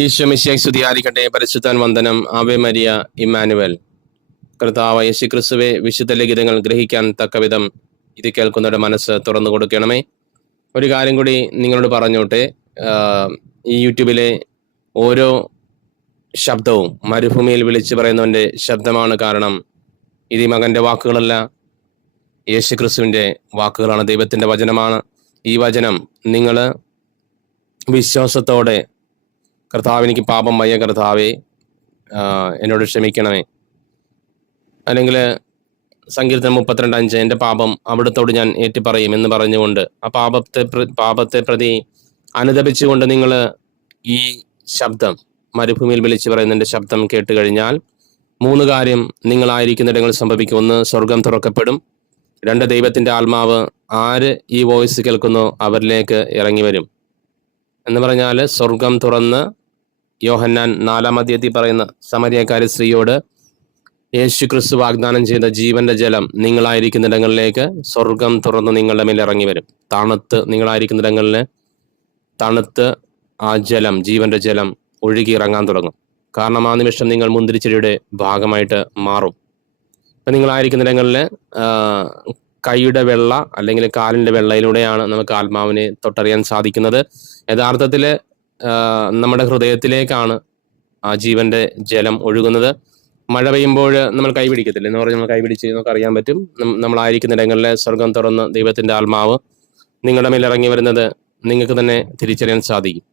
ഈശോ മിശിയായി സ്തുതിയായിരിക്കട്ടെ. പരിശുദ്ധൻ വന്ദനം. ആവേ മരിയ ഇമ്മാനുവൽ. കർത്താവ് യേശു ക്രിസ്തുവെ വിശുദ്ധ ലിഖിതങ്ങൾ ഗ്രഹിക്കാൻ തക്കവിധം ഇത് കേൾക്കുന്നവരുടെ മനസ്സ് തുറന്നു കൊടുക്കണമേ. ഒരു കാര്യം കൂടി നിങ്ങളോട് പറഞ്ഞോട്ടെ. ഈ യൂട്യൂബിലെ ഓരോ ശബ്ദവും മരുഭൂമിയിൽ വിളിച്ചു പറയുന്നവന്റെ ശബ്ദമാണ് കാരണം ഇത് ഈ മകന്റെ വാക്കുകളല്ല. യേശു ക്രിസ്തുവിന്റെ വാക്കുകളാണ് ദൈവത്തിന്റെ വചനമാണ്. ഈ വചനം നിങ്ങൾ വിശ്വാസത്തോടെ കർത്താവ് എനിക്ക് പാപം വയ്യ കർത്താവെ. എന്നോട് ക്ഷമിക്കണമേ. അല്ലെങ്കിൽ സങ്കീർത്തനം മുപ്പത്തിരണ്ട് അഞ്ച് എന്റെ പാപം അവിടുത്തോട് ഞാൻ ഏറ്റുപറയും എന്ന് പറഞ്ഞുകൊണ്ട് ആ പാപത്തെ പാപത്തെ പ്രതി അനുദപിച്ചുകൊണ്ട് നിങ്ങൾ ഈ ശബ്ദം മരുഭൂമിയിൽ വിളിച്ചു പറയുന്നതിന്റെ ശബ്ദം കേട്ട് കഴിഞ്ഞാൽ മൂന്ന് കാര്യം നിങ്ങളായിരിക്കുന്നിടങ്ങൾ സംഭവിക്കും. ഒന്ന് സ്വർഗം തുറക്കപ്പെടും. രണ്ട് ദൈവത്തിന്റെ ആത്മാവ് ആര് ഈ വോയിസ് കേൾക്കുന്നോ അവരിലേക്ക് ഇറങ്ങി വരും. എന്ന് പറഞ്ഞാൽ സ്വർഗം തുറന്ന് യോഹന്നാൻ നാലാം അധ്യയത്തിൽ പറയുന്ന സമരിയക്കാരി സ്ത്രീയോട് യേശു ക്രിസ്തു വാഗ്ദാനം ചെയ്ത ജീവന്റെ ജലം നിങ്ങളായിരിക്കുന്നിടങ്ങളിലേക്ക് സ്വർഗം തുറന്ന് നിങ്ങളുടെ മേൽ ഇറങ്ങി വരും തണുത്ത് നിങ്ങളായിരിക്കുന്നിടങ്ങളിൽ തണുത്ത് ആ ജലം ജീവന്റെ ജലം ഒഴുകി ഇറങ്ങാൻ തുടങ്ങും. കാരണം ആ നിമിഷം നിങ്ങൾ മുന്തിരിച്ചെടിയുടെ ഭാഗമായിട്ട് മാറും. ഇപ്പം നിങ്ങളായിരിക്കുന്നിടങ്ങളിൽ കൈയുടെ വെള്ള അല്ലെങ്കിൽ കാലിന്റെ വെള്ളയിലൂടെയാണ് നമുക്ക് ആത്മാവിനെ തൊട്ടറിയാൻ സാധിക്കുന്നത്. യഥാർത്ഥത്തിൽ നമ്മുടെ ഹൃദയത്തിലേക്കാണ് ആ ജീവന്റെ ജലം ഒഴുകുന്നത്. മഴ പെയ്യുമ്പോൾ നമ്മൾ കൈപിടിക്കത്തില്ല എന്ന് പറഞ്ഞാൽ നമ്മൾ കൈപിടിച്ച് നമുക്ക് അറിയാൻ പറ്റും. നമ്മളായിരിക്കുന്ന ഇടങ്ങളിലെ സ്വർഗം തുറന്ന് ദൈവത്തിന്റെ ആത്മാവ് നിങ്ങളുടെ മേൽ ഇറങ്ങി വരുന്നത് നിങ്ങൾക്ക് തന്നെ തിരിച്ചറിയാൻ സാധിക്കും.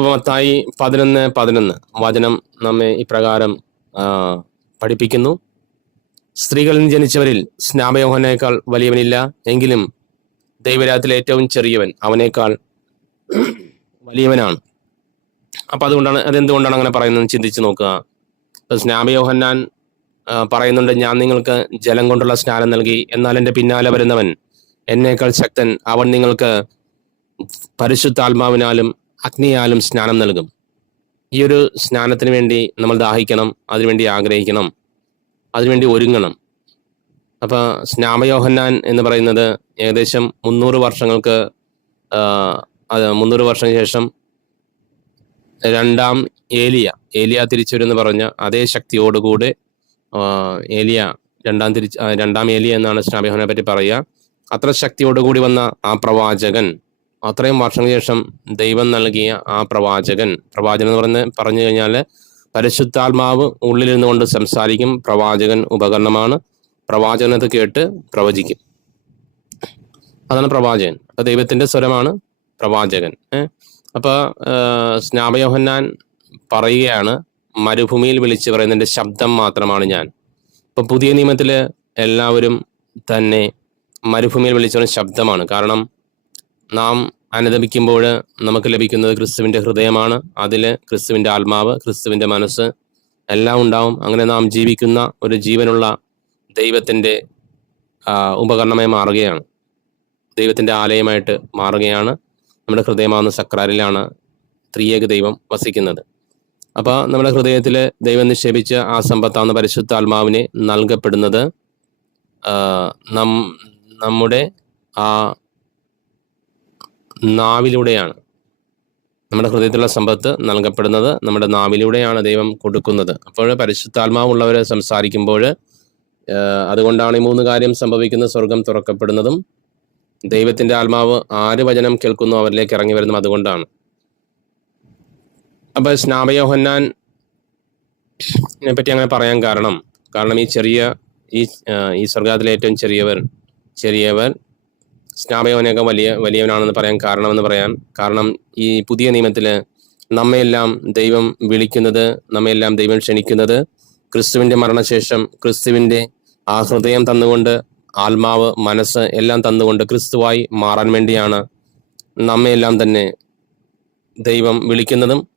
മത്തായി പതിനൊന്ന് പതിനൊന്ന് വചനം നമ്മെ ഇപ്രകാരം പഠിപ്പിക്കുന്നു. സ്ത്രീകളിൽ ജനിച്ചവരിൽ സ്നാപയോഹനേക്കാൾ വലിയവനില്ല. എങ്കിലും ദൈവരാത്തിലെ ഏറ്റവും ചെറിയവൻ അവനേക്കാൾ വലിയവനാണ്. അപ്പൊ അതുകൊണ്ടാണ് അതെന്തുകൊണ്ടാണ് അങ്ങനെ പറയുന്നത് ചിന്തിച്ചു നോക്കുക. ഇപ്പൊ സ്നാപയോഹന്നാൻ പറയുന്നുണ്ട് ഞാൻ നിങ്ങൾക്ക് ജലം കൊണ്ടുള്ള സ്നാനം നൽകി എന്നാൽ എന്റെ പിന്നാലെ വരുന്നവൻ എന്നേക്കാൾ ശക്തൻ. അവൻ നിങ്ങൾക്ക് പരിശുദ്ധാത്മാവിനാലും അഗ്നിയാലും സ്നാനം നൽകും. ഈ ഒരു സ്നാനത്തിന് വേണ്ടി നമ്മൾ ദാഹിക്കണം അതിനുവേണ്ടി ആഗ്രഹിക്കണം അതിനുവേണ്ടി ഒരുങ്ങണം. അപ്പൊ സ്നാമയോഹന്നാൻ എന്ന് പറയുന്നത് ഏകദേശം മുന്നൂറ് വർഷങ്ങൾക്ക് അത് മുന്നൂറ് വർഷം ശേഷം രണ്ടാം ഏലിയ ഏലിയ തിരിച്ചുവരെന്ന് പറഞ്ഞ അതേ ശക്തിയോടുകൂടെ ഏലിയ രണ്ടാം തിരിച്ച് രണ്ടാം ഏലിയ എന്നാണ് സ്നാമയോഹനെ പറ്റി പറയുക. അത്ര ശക്തിയോടുകൂടി വന്ന ആ പ്രവാചകൻ അത്രയും വർഷങ്ങൾക്ക് ശേഷം ദൈവം നൽകിയ ആ പ്രവാചകൻ പ്രവാചകൻ എന്ന് പറഞ്ഞ് പറഞ്ഞു കഴിഞ്ഞാൽ പരിശുദ്ധാത്മാവ് ഉള്ളിലിരുന്നു കൊണ്ട് സംസാരിക്കും പ്രവാചകൻ ഉപകരണമാണ്. പ്രവാചകനത് കേട്ട് പ്രവചിക്കും. അതാണ് പ്രവാചകൻ. ദൈവത്തിന്റെ സ്വരമാണ്. പ്രവാചകൻ. അപ്പോൾ അപ്പൊ സ്നാപയോഹന്നാൻ പറയുകയാണ് മരുഭൂമിയിൽ വിളിച്ചു പറയുന്നതിന്റെ ശബ്ദം മാത്രമാണ് ഞാൻ. ഇപ്പം പുതിയ നിയമത്തിൽ എല്ലാവരും തന്നെ മരുഭൂമിയിൽ വിളിച്ചു പറയുന്ന ശബ്ദമാണ്. കാരണം നാം അനുദപിക്കുമ്പോൾ നമുക്ക് ലഭിക്കുന്നത് ക്രിസ്തുവിന്റെ ഹൃദയമാണ്. അതിൽ ക്രിസ്തുവിന്റെ ആത്മാവ് ക്രിസ്തുവിന്റെ മനസ്സ് എല്ലാം ഉണ്ടാവും. അങ്ങനെ നാം ജീവിക്കുന്ന ഒരു ജീവനുള്ള ദൈവത്തിന്റെ ആ, ഉപകരണമായി മാറുകയാണ്. ദൈവത്തിന്റെ ആലയമായിട്ട് മാറുകയാണ്. നമ്മുടെ ഹൃദയമാകുന്ന സക്രാരിലാണ് ത്രിയേക ദൈവം വസിക്കുന്നത്. അപ്പൊ നമ്മുടെ ഹൃദയത്തിൽ ദൈവം നിക്ഷേപിച്ച ആ സമ്പത്താവുന്ന പരിശുദ്ധ ആത്മാവിനെ നൽകപ്പെടുന്നത് നം നമ്മുടെ ആ നാവിലൂടെയാണ്. നമ്മുടെ ഹൃദയത്തിലുള്ള സമ്പത്ത് നൽകപ്പെടുന്നത് നമ്മുടെ നാവിലൂടെയാണ് ദൈവം കൊടുക്കുന്നത്. അപ്പോൾ പരിശുദ്ധാത്മാവുള്ളവർ സംസാരിക്കുമ്പോൾ അതുകൊണ്ടാണ് ഈ മൂന്ന് കാര്യം സംഭവിക്കുന്ന സ്വർഗം തുറക്കപ്പെടുന്നതും ദൈവത്തിന്റെ ആത്മാവ് ആര് വചനം കേൾക്കുന്നു അവരിലേക്ക് ഇറങ്ങി വരുന്നു അതുകൊണ്ടാണ്. അപ്പോൾ സ്നാപയോഹന്നാൻ പറ്റി അങ്ങനെ പറയാൻ കാരണം കാരണം ഈ ചെറിയ ഈ ഈ സ്വർഗത്തിലെ ഏറ്റവും ചെറിയവൻ ചെറിയവൻ സ്നാപയോനൊക്കെ വലിയ വലിയവനാണെന്ന് പറയാൻ കാരണമെന്ന് പറയാൻ കാരണം ഈ പുതിയ നിയമത്തിൽ നമ്മയെല്ലാം ദൈവം വിളിക്കുന്നത് നമ്മയെല്ലാം ദൈവം ക്ഷണിക്കുന്നത് ക്രിസ്തുവിന്റെ മരണശേഷം ക്രിസ്തുവിന്റെ ആ ഹൃദയം തന്നുകൊണ്ട് ആത്മാവ് മനസ്സ് എല്ലാം തന്നുകൊണ്ട് ക്രിസ്തുവായി മാറാൻ വേണ്ടിയാണ് നമ്മയെല്ലാം തന്നെ ദൈവം വിളിക്കുന്നതും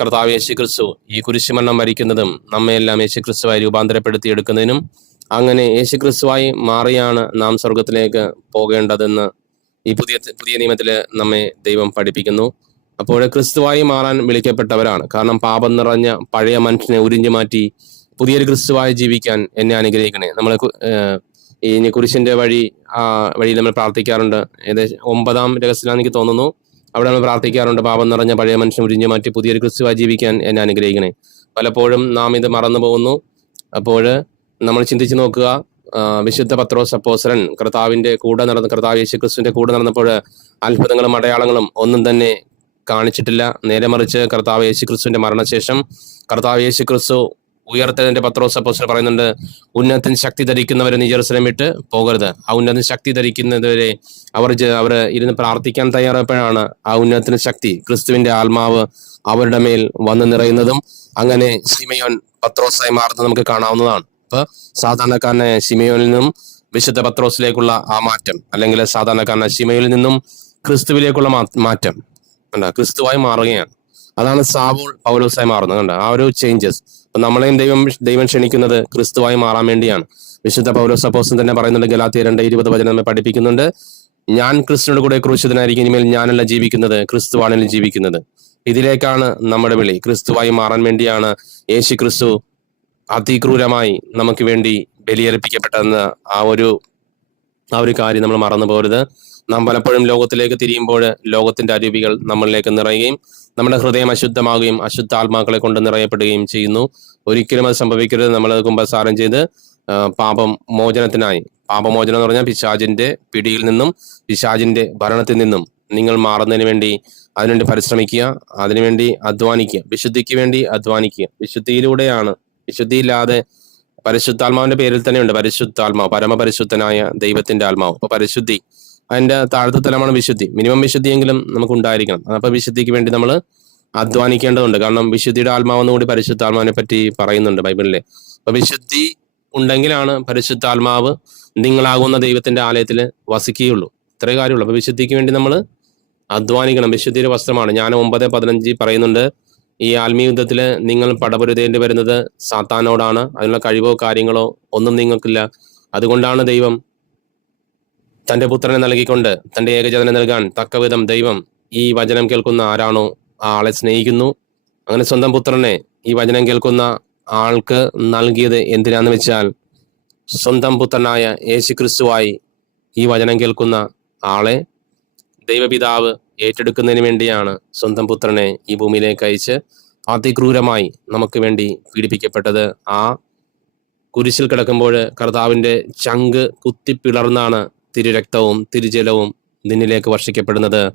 കർത്താവ് യേശു ക്രിസ്തു ഈ കുരിശുമരണം മരിക്കുന്നതും നമ്മയെല്ലാം യേശു ക്രിസ്തുവായി രൂപാന്തരപ്പെടുത്തി എടുക്കുന്നതിനും അങ്ങനെ യേശു ക്രിസ്തുവായി മാറിയാണ് നാം സ്വർഗത്തിലേക്ക് പോകേണ്ടതെന്ന് ഈ പുതിയ പുതിയ നിയമത്തിൽ നമ്മെ ദൈവം പഠിപ്പിക്കുന്നു. അപ്പോൾ ക്രിസ്തുവായി മാറാൻ വിളിക്കപ്പെട്ടവരാണ്. കാരണം പാപം നിറഞ്ഞ പഴയ മനുഷ്യനെ ഉരിഞ്ഞു മാറ്റി പുതിയൊരു ക്രിസ്തുവായി ജീവിക്കാൻ എന്നെ അനുഗ്രഹിക്കണേ. നമ്മൾ ഈ കുരിശിന്റെ വഴി വഴി നമ്മൾ പ്രാർത്ഥിക്കാറുണ്ട്. ഏകദേശം ഒമ്പതാം രഹസ്യത്തിലാണെന്ന് എനിക്ക് തോന്നുന്നു. അവിടെ നമ്മൾ പ്രാർത്ഥിക്കാറുണ്ട്. പാപം നിറഞ്ഞ പഴയ മനുഷ്യൻ ഉരിഞ്ഞു മാറ്റി പുതിയൊരു ക്രിസ്തുവായി ജീവിക്കാൻ എന്നെ അനുഗ്രഹിക്കണേ. പലപ്പോഴും നാം ഇത് മറന്നു പോകുന്നു. അപ്പോൾ നമ്മൾ ചിന്തിച്ചു നോക്കുക വിശുദ്ധ പത്രോസ് അപ്പോസരൻ കർത്താവിന്റെ കൂടെ നടന്ന കർത്താവ് യേശു ക്രിസ്തുവിന്റെ കൂടെ നടന്നപ്പോൾ അത്ഭുതങ്ങളും അടയാളങ്ങളും ഒന്നും തന്നെ കാണിച്ചിട്ടില്ല. നേരെ മറിച്ച് കർത്താവ് യേശു ക്രിസ്തുവിന്റെ മരണശേഷം കർത്താവ് യേശു ക്രിസ്തു ഉയർത്തലിന്റെ പത്രോസ് അപ്പോസ് പറയുന്നുണ്ട് ഉന്നതൻ ശക്തി ധരിക്കുന്നവരെ നീ ജെറുസലേം വിട്ട് പോകരുത്. ആ ഉന്നതൻ ശക്തി ധരിക്കുന്നവരെ അവർ അവർ ഇരുന്ന് പ്രാർത്ഥിക്കാൻ തയ്യാറായപ്പോഴാണ് ആ ഉന്നതത്തിന് ശക്തി ക്രിസ്തുവിന്റെ ആത്മാവ് അവരുടെ മേൽ വന്നു നിറയുന്നതും അങ്ങനെ സിമയോൻ പത്രോസായി മാറുന്നത് നമുക്ക് കാണാവുന്നതാണ്. അപ്പൊ സാധാരണക്കാരനെ സിമയോനിൽ നിന്നും വിശുദ്ധ പത്രോസിലേക്കുള്ള ആ മാറ്റം അല്ലെങ്കിൽ സാധാരണക്കാരനെ സിമയോനിൽ നിന്നും ക്രിസ്തുവിലേക്കുള്ള മാറ്റം ക്രിസ്തുവായി മാറുകയാണ്. അതാണ് സാവോൾ പൗലോസായി മാറുന്നത് കണ്ട? ആ ഒരു ചേഞ്ചസ് നമ്മളെയും ദൈവം ദൈവം ക്ഷണിക്കുന്നത് ക്രിസ്തുവായി മാറാൻ വേണ്ടിയാണ്. വിശുദ്ധ പൗലോസ് അപ്പോസൻ തന്നെ പറയുന്നുണ്ട് ഗലാത്തിയ രണ്ട് ഇരുപത് വചനം നമ്മെ പഠിപ്പിക്കുന്നുണ്ട്. ഞാൻ ക്രിസ്തുവിനോട് കൂടെ ക്രൂശിതനായിരിക്കും ഇനിമേൽ ഞാനല്ല ജീവിക്കുന്നത് ക്രിസ്തുവാണിൽ ജീവിക്കുന്നത്. ഇതിലേക്കാണ് നമ്മുടെ വിളി. ക്രിസ്തുവായി മാറാൻ വേണ്ടിയാണ് യേശു ക്രിസ്തു അതിക്രൂരമായി നമുക്ക് വേണ്ടി ബലിയർപ്പിക്കപ്പെട്ടെന്ന് ആ ഒരു ആ ഒരു കാര്യം നമ്മൾ മറന്നു പോകരുത് നാം പലപ്പോഴും ലോകത്തിലേക്ക് തിരിയുമ്പോൾ ലോകത്തിന്റെ അരുവികൾ നമ്മളിലേക്ക് നിറയുകയും നമ്മുടെ ഹൃദയം അശുദ്ധമാകുകയും അശുദ്ധ ആത്മാക്കളെ കൊണ്ട് നിറയപ്പെടുകയും ചെയ്യുന്നു. ഒരിക്കലും അത് സംഭവിക്കരുത്. നമ്മൾ കുംഭസാരം ചെയ്ത് പാപം മോചനത്തിനായി. പാപമോചനം എന്ന് പറഞ്ഞാൽ പിശാജിന്റെ പിടിയിൽ നിന്നും പിശാജിന്റെ ഭരണത്തിൽ നിന്നും നിങ്ങൾ മാറുന്നതിന് വേണ്ടി അതിനുവേണ്ടി പരിശ്രമിക്കുക അതിനുവേണ്ടി അധ്വാനിക്കുക വിശുദ്ധിക്ക് വേണ്ടി അധ്വാനിക്കുക. വിശുദ്ധിയിലൂടെയാണ് വിശുദ്ധിയില്ലാതെ പരിശുദ്ധാത്മാവിന്റെ പേരിൽ തന്നെയുണ്ട്. പരിശുദ്ധാത്മാവ് പരമപരിശുദ്ധനായ ദൈവത്തിന്റെ ആത്മാവ്. അപ്പൊ പരിശുദ്ധി അതിന്റെ താഴത്തെ തലമാണ് വിശുദ്ധി. മിനിമം വിശുദ്ധിയെങ്കിലും നമുക്ക് ഉണ്ടായിരിക്കണം അപ്പൊ വിശുദ്ധിക്ക് വേണ്ടി നമ്മൾ അധ്വാനിക്കേണ്ടതുണ്ട്. കാരണം വിശുദ്ധിയുടെ ആത്മാവെന്ന് കൂടി പരിശുദ്ധാത്മാവിനെ പറ്റി പറയുന്നുണ്ട് ബൈബിളിലെ. അപ്പൊ വിശുദ്ധി ഉണ്ടെങ്കിലാണ് പരിശുദ്ധ ആത്മാവ് നിങ്ങളാകുന്ന ദൈവത്തിന്റെ ആലയത്തിൽ വസിക്കുകയുള്ളൂ. ഇത്രേ കാര്യമുള്ളൂ. അപ്പൊ വിശുദ്ധിക്ക് വേണ്ടി നമ്മൾ അധ്വാനിക്കണം. വിശുദ്ധിയുടെ വസ്ത്രമാണ്. ഞാൻ ഒമ്പത് പതിനഞ്ച് പറയുന്നുണ്ട്. ഈ ആത്മീയ യുദ്ധത്തിൽ നിങ്ങൾ പടപൊരുതേണ്ടി വരുന്നത് സാത്താനോടാണ്. അതിനുള്ള കഴിവോ കാര്യങ്ങളോ ഒന്നും നിങ്ങൾക്കില്ല. അതുകൊണ്ടാണ് ദൈവം തന്റെ പുത്രനെ നൽകിക്കൊണ്ട് തന്റെ ഏകജാതനെ നൽകാൻ തക്കവിധം ദൈവം ഈ വചനം കേൾക്കുന്ന ആരാണോ ആ ആളെ സ്നേഹിക്കുന്നു. അങ്ങനെ സ്വന്തം പുത്രനെ ഈ വചനം കേൾക്കുന്ന ആൾക്ക് നൽകിയത് എന്തിനാന്ന് വെച്ചാൽ സ്വന്തം പുത്രനായ യേശു ക്രിസ്തുവായി ഈ വചനം കേൾക്കുന്ന ആളെ ദൈവപിതാവ് ഏറ്റെടുക്കുന്നതിന് വേണ്ടിയാണ് സ്വന്തം പുത്രനെ ഈ ഭൂമിയിലേക്ക് അയച്ച് അതിക്രൂരമായി നമുക്ക് വേണ്ടി പീഡിപ്പിക്കപ്പെട്ടത്. ആ കുരിശിൽ കിടക്കുമ്പോൾ കർത്താവിന്റെ ചങ്ക് കുത്തിപ്പിളർന്നാണ് തിരുരക്തവും തിരുജലവും നിന്നിലേക്ക് വർഷിക്കപ്പെടുന്നത്.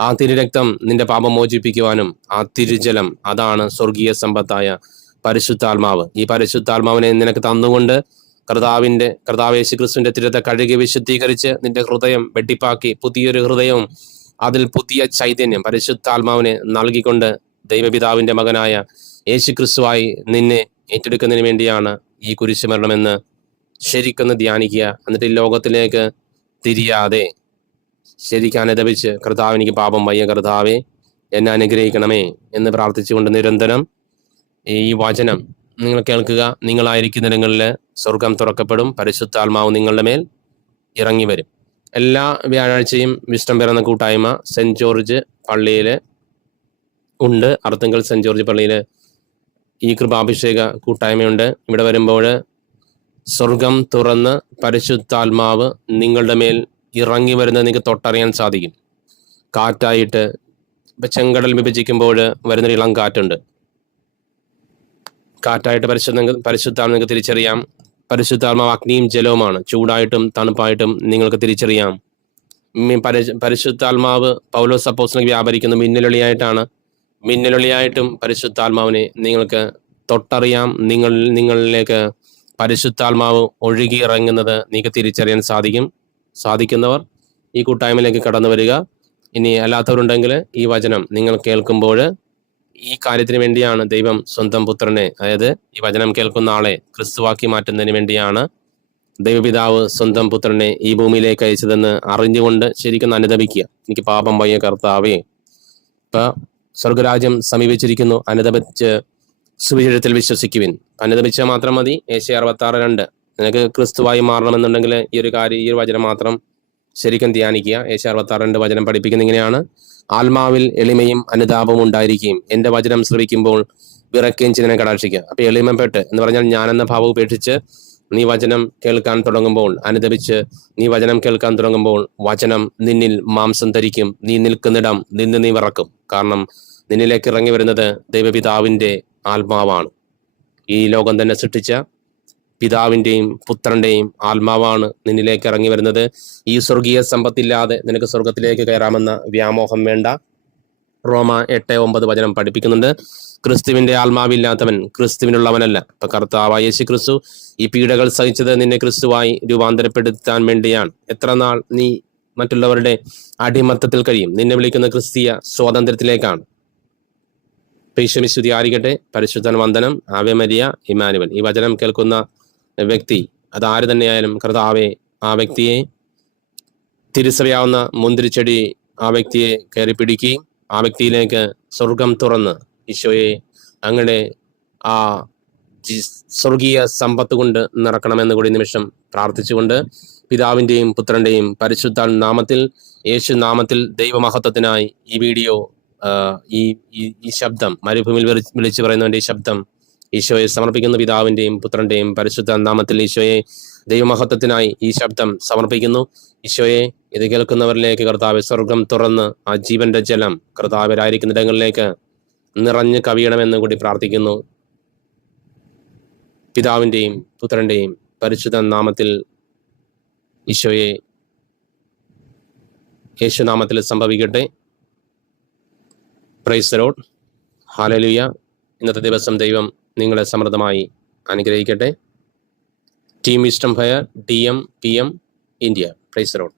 ആ തിരുരക്തം നിന്റെ പാപം മോചിപ്പിക്കുവാനും ആ തിരുജലം അതാണ് സ്വർഗീയ സമ്പത്തായ പരിശുദ്ധാത്മാവ്. ഈ പരിശുദ്ധാത്മാവിനെ നിനക്ക് തന്നുകൊണ്ട് കർത്താവിന്റെ കർത്താവ് യേശു ക്രിസ്തുവിന്റെ തിരത്തെ കഴുകി വിശുദ്ധീകരിച്ച് നിന്റെ ഹൃദയം വെട്ടിപ്പാക്കി പുതിയൊരു ഹൃദയവും അതിൽ പുതിയ ചൈതന്യം പരിശുദ്ധാത്മാവിനെ നൽകിക്കൊണ്ട് ദൈവപിതാവിന്റെ മകനായ യേശു ക്രിസ്തുവായി നിന്നെ ഏറ്റെടുക്കുന്നതിന് വേണ്ടിയാണ് ഈ കുരിശ് മരണമെന്ന് ശരിക്കൊന്ന് ധ്യാനിക്കുക. എന്നിട്ട് ഈ ലോകത്തിലേക്ക് തിരിയാതെ ശരിക്കും അനുദപിച്ച് കർത്താവ് എനിക്ക് പാപം വയ്യ കർത്താവെ എന്നെ അനുഗ്രഹിക്കണമേ എന്ന് പ്രാർത്ഥിച്ചുകൊണ്ട് നിരന്തരം ഈ വചനം നിങ്ങൾ കേൾക്കുക. നിങ്ങളായിരിക്കുന്നിടങ്ങളിൽ സ്വർഗം തുറക്കപ്പെടും പരിശുദ്ധാത്മാവ് നിങ്ങളുടെ മേൽ ഇറങ്ങി വരും. എല്ലാ വ്യാഴാഴ്ചയും വിഷ്ടം പിറന്ന കൂട്ടായ്മ സെന്റ് ജോർജ് പള്ളിയിൽ ഉണ്ട്. അർത്തുങ്കൽ സെന്റ് ജോർജ് പള്ളിയിൽ ഈ കൃപാഭിഷേക കൂട്ടായ്മയുണ്ട്. ഇവിടെ വരുമ്പോൾ സ്വർഗം തുറന്ന് പരിശുദ്ധാത്മാവ് നിങ്ങളുടെ മേൽ ഇറങ്ങി വരുന്നത് നിങ്ങൾക്ക് തൊട്ടറിയാൻ സാധിക്കും. കാറ്റായിട്ട് ഇപ്പൊ ചെങ്കടൽ വിഭജിക്കുമ്പോൾ വരുന്നൊരു ഇളം കാറ്റുണ്ട്. കാറ്റായിട്ട് പരിശുദ്ധ പരിശുദ്ധാത്മ നിങ്ങൾക്ക് തിരിച്ചറിയാം. പരിശുദ്ധാത്മാവ് അഗ്നിയും ജലവുമാണ്. ചൂടായിട്ടും തണുപ്പായിട്ടും നിങ്ങൾക്ക് തിരിച്ചറിയാം. പരി- പരിശുദ്ധാത്മാവ് പൗലോ സപ്പോസിനെ വ്യാപരിക്കുന്ന മിന്നലൊളിയായിട്ടാണ്. മിന്നലൊളിയായിട്ടും പരിശുദ്ധാത്മാവിനെ നിങ്ങൾക്ക് തൊട്ടറിയാം. നിങ്ങൾ നിങ്ങളിലേക്ക് പരിശുദ്ധാത്മാവ് ഒഴുകി ഇറങ്ങുന്നത് നിങ്ങൾക്ക് തിരിച്ചറിയാൻ സാധിക്കും. സാധിക്കുന്നവർ ഈ കൂട്ടായ്മയിലേക്ക് കടന്നു വരിക. ഇനി അല്ലാത്തവരുണ്ടെങ്കിൽ ഈ വചനം നിങ്ങൾ കേൾക്കുമ്പോൾ ഈ കാര്യത്തിന് വേണ്ടിയാണ് ദൈവം സ്വന്തം പുത്രനെ അതായത് ഈ വചനം കേൾക്കുന്ന ആളെ ക്രിസ്തുവാക്കി മാറ്റുന്നതിന് വേണ്ടിയാണ് ദൈവപിതാവ് സ്വന്തം പുത്രനെ ഈ ഭൂമിയിലേക്ക് അയച്ചതെന്ന് അറിഞ്ഞുകൊണ്ട് ശരിക്കും അനുദപിക്കുക. എനിക്ക് പാപം വയ്യ കർത്താവേ. ഇപ്പൊ സ്വർഗരാജ്യം സമീപിച്ചിരിക്കുന്നു. അനുദപിച്ച് സുവിശേഷത്തിൽ വിശ്വസിക്കുവിൻ. അനുദമിച്ചാൽ മാത്രം മതി. ഏഷ്യ അറുപത്തി ആറ് രണ്ട്. നിനക്ക് ക്രിസ്തുവായി മാറണമെന്നുണ്ടെങ്കിൽ ഈ ഒരു കാര്യം ഈ ഒരു വചനം മാത്രം ശരിക്കും ധ്യാനിക്കുക. ഏഷ്യ അറുപത്തി ആറ് രണ്ട് വചനം പഠിപ്പിക്കുന്ന ഇങ്ങനെയാണ്. ആത്മാവിൽ എളിമയും അനുതാപവും ഉണ്ടായിരിക്കുകയും എന്റെ വചനം ശ്രവിക്കുമ്പോൾ വിറക്കുകയും ചെയ്തതിനെ കടാക്ഷിക്കുക. അപ്പൊ എളിമപ്പെട്ട് എന്ന് പറഞ്ഞാൽ ഞാനെന്ന ഭാവം ഉപേക്ഷിച്ച് നീ വചനം കേൾക്കാൻ തുടങ്ങുമ്പോൾ അനുദപിച്ച് നീ വചനം കേൾക്കാൻ തുടങ്ങുമ്പോൾ വചനം നിന്നിൽ മാംസം ധരിക്കും. നീ നിൽക്കുന്നിടം നിന്ന് നീ വിറക്കും. കാരണം നിന്നിലേക്ക് ഇറങ്ങി വരുന്നത് ദൈവപിതാവിന്റെ ആത്മാവാണ്. ഈ ലോകം തന്നെ സൃഷ്ടിച്ച പിതാവിന്റെയും പുത്രന്റെയും ആത്മാവാണ് നിന്നിലേക്ക് ഇറങ്ങി വരുന്നത്. ഈ സ്വർഗീയ സമ്പത്തില്ലാതെ നിനക്ക് സ്വർഗത്തിലേക്ക് കയറാമെന്ന വ്യാമോഹം വേണ്ട. റോമ എട്ട് ഒമ്പത് വചനം പഠിപ്പിക്കുന്നുണ്ട്. ക്രിസ്തുവിന്റെ ആത്മാവില്ലാത്തവൻ ക്രിസ്തുവിനുള്ളവനല്ല. ഇപ്പൊ കർത്താവായ യേശു ക്രിസ്തു ഈ പീഡകൾ സഹിച്ചത് നിന്നെ ക്രിസ്തുവായി രൂപാന്തരപ്പെടുത്താൻ വേണ്ടിയാണ്. എത്ര നാൾ നീ മറ്റുള്ളവരുടെ അടിമത്തത്തിൽ കഴിയും? നിന്നെ വിളിക്കുന്ന ക്രിസ്തീയ സ്വാതന്ത്ര്യത്തിലേക്കാണ്. പേശമിസ്തുതി ആയിരിക്കട്ടെ പരിശുദ്ധൻ വന്ദനം ആവെ മരിയ ഇമാനുവൽ ഈ വചനം കേൾക്കുന്ന വ്യക്തി അത് ആര് തന്നെയായാലും കർത്താവെ ആ വ്യക്തിയെ തിരിച്ചറിയാവുന്ന മുന്തിരിച്ചെടി ആ വ്യക്തിയെ കയറി പിടിക്കുകയും ആ വ്യക്തിയിലേക്ക് സ്വർഗം തുറന്ന് ഈശോയെ അങ്ങനെ ആ സ്വർഗീയ സമ്പത്ത് കൊണ്ട് നിറക്കണമെന്ന് കൂടി നിമിഷം പ്രാർത്ഥിച്ചുകൊണ്ട് പിതാവിന്റെയും പുത്രന്റെയും പരിശുദ്ധ നാമത്തിൽ യേശു നാമത്തിൽ ദൈവമഹത്വത്തിനായി ഈ വീഡിയോ ഈ ഈ- ശബ്ദം മരുഭൂമിയിൽ വിളി- വിളിച്ചു പറയുന്നവന്റെ ഈ ശബ്ദം ഈശോയെ സമർപ്പിക്കുന്ന പിതാവിന്റെയും പുത്രന്റെയും പരിശുദ്ധ നാമത്തിൽ ഈശോയെ ദൈവമഹത്വത്തിനായി ഈ ശബ്ദം സമർപ്പിക്കുന്നു. ഈശോയെ ഇത് കേൾക്കുന്നവരിലേക്ക് കർത്താവ് സ്വർഗം തുറന്ന് ആ ജീവന്റെ ജലം കർത്താവരായിരിക്കുന്ന ഇടങ്ങളിലേക്ക് നിറഞ്ഞു കവിയണമെന്ന് കൂടി പ്രാർത്ഥിക്കുന്നു. പിതാവിന്റെയും പുത്രന്റെയും പരിശുദ്ധ നാമത്തിൽ ഈശോയെ യേശുനാമത്തിൽ സംഭവിക്കട്ടെ. പ്രൈസ് റോഡ് ഹാലലുയ ഇന്നത്തെ ദിവസം ദൈവം നിങ്ങളെ സമൃദ്ധമായി അനുഗ്രഹിക്കട്ടെ. Team ഇസ്റ്റം fire D M P M India praise Lord